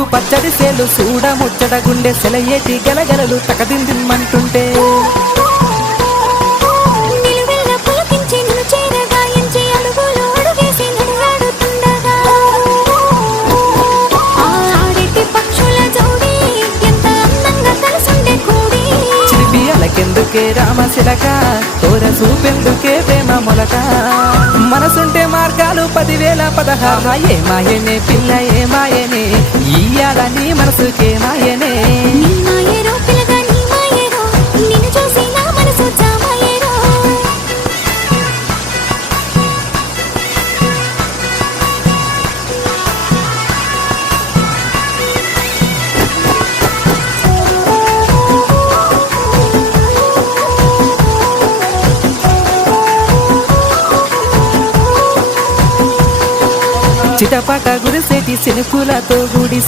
ముద్దు పచ్చడి సేలు చూడ ముచ్చట గుండె సెలయేటి గలగలలు తకదిందిమ్మంటుంటే. చిలిపి అలకెందుకే రామశిలక తోర చూపెందుకే ప్రేమ మొలక? మనసుంటే మార్గాలు పదివేల పదహారు. ఏ మాయనే పిల్ల ఏ మాయనే. నీ మనసుకే మాయనే. చిటపట గురిసేటి సినుకులతో గుడి